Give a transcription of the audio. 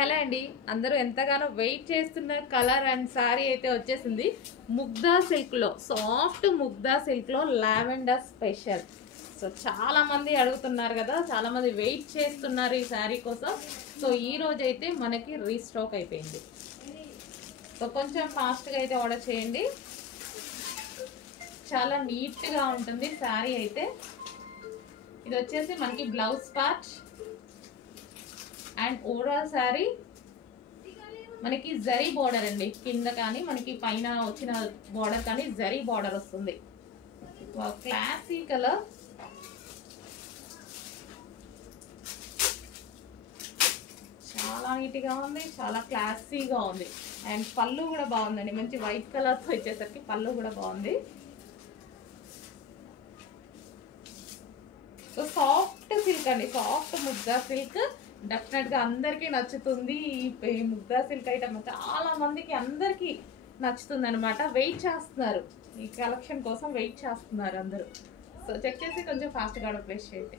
Hello అండి, అందరూ ఎంతగానో వెయిట్ చేస్తున్న కలర్ అండ్ సారీ అయితే వచ్చేసింది. ముగ్దా సిల్క్లో, సాఫ్ట్ ముగ్దా సిల్క్లో లావెండర్ స్పెషల్. సో చాలా మంది అడుగుతున్నారు కదా, చాలా మంది వెయిట్ చేస్తున్నారు ఈ శారీ కోసం. సో ఈ రోజు అయితే మనకి రీస్టాక్ అయిపోయింది. సో కొంచెం ఫాస్ట్గా అయితే ఆర్డర్ చేయండి. చాలా నీట్గా ఉంటుంది శారీ అయితే. ఇది వచ్చేసి మనకి blouse part and overall sari మనకి జరీ బార్డర్ అండి. కింద కానీ మనకి పైన వచ్చిన బార్డర్ కానీ జరీ బార్డర్ వస్తుంది. క్లాసీ కలర్, చాలా నీట్గా ఉంది, చాలా క్లాసీగా ఉంది. అండ్ పళ్ళు కూడా బాగుందండి, మంచి వైట్ కలర్తో వచ్చేసరికి పళ్ళు కూడా బాగుంది. సో సాఫ్ట్ సిల్క్ అండి, సాఫ్ట్ ముగ్గా సిల్క్. డెఫినెట్గా అందరికీ నచ్చుతుంది. ఈ ముగ్గా సిల్క్ ఐటమ్ చాలా మందికి అందరికీ నచ్చుతుంది అనమాట. వెయిట్ చేస్తున్నారు, ఈ కలెక్షన్ కోసం వెయిట్ చేస్తున్నారు అందరూ. సో చెక్ చేసి కొంచెం ఫాస్ట్గా ప్లేస్ చేయండి.